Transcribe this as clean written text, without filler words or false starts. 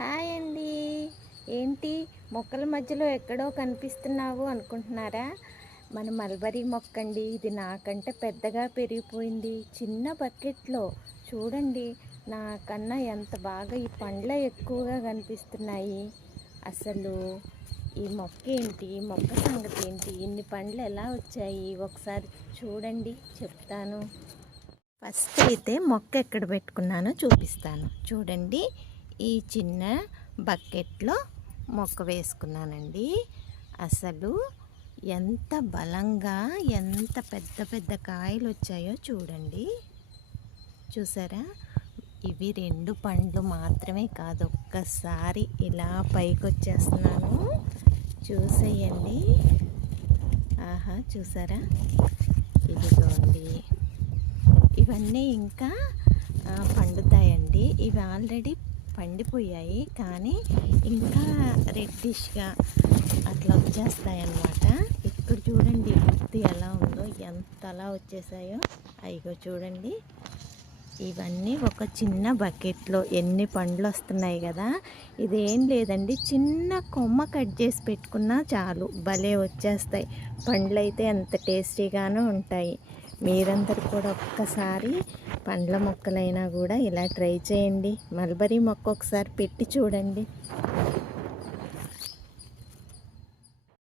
Hi అండి. ఏంటి మొక్కల మధ్యలో ఎక్కడో కనిపిస్తున్నావు అనుకుంటున్నారా? మన మల్బరీ మొక్క అండి. ఇది నాకంటే పెద్దగా పెరిగిపోయింది. చిన్న బకెట్లో చూడండి, నాకన్నా ఎంత బాగా ఈ పండ్లే ఎక్కువగా కనిపిస్తున్నాయి. అసలు ఈ మొక్క ఏంటి, మొక్క సంగతి ఏంటి, ఇన్ని పండ్లు ఎలా వచ్చాయి ఒకసారి చూడండి, చెప్తాను. ఫస్ట్ అయితే మొక్క ఎక్కడ పెట్టుకున్నానో చూపిస్తాను. చూడండి, ఈ చిన్న బకెట్లో మొక్క వేసుకున్నానండి. అసలు ఎంత బలంగా ఎంత పెద్ద పెద్ద కాయలు వచ్చాయో చూడండి. చూసారా? ఇవి 2 పండ్లు మాత్రమే కాదు, ఒక్కసారి ఇలా పైకి వచ్చేస్తున్నాను, చూసేయండి. ఆహా, చూసారా? ఇదిగోండి, ఇవన్నీ ఇంకా పండుతాయండి. ఇవి ఆల్రెడీ పండిపోయాయి, కానీ ఇంకా రెడ్డిష్గా అట్లా వచ్చేస్తాయి అన్నమాట. ఇక్కడ చూడండి గుత్తి ఎలా ఉందో, ఎంతలా వచ్చేసాయో. అయ్యో చూడండి, ఇవన్నీ ఒక చిన్న బకెట్లో ఎన్ని పండ్లు వస్తున్నాయి కదా. ఇదేం లేదండి, చిన్న కొమ్మ కట్ చేసి పెట్టుకున్నా చాలు, భలే వచ్చేస్తాయి. పండ్లు అయితే ఎంత టేస్టీగానూ ఉంటాయి. మీరందరూ కూడా ఒక్కసారి పండ్ల మొక్కలైనా కూడా ఇలా ట్రై చేయండి. మల్బరీ మొక్క ఒకసారి పెట్టి చూడండి.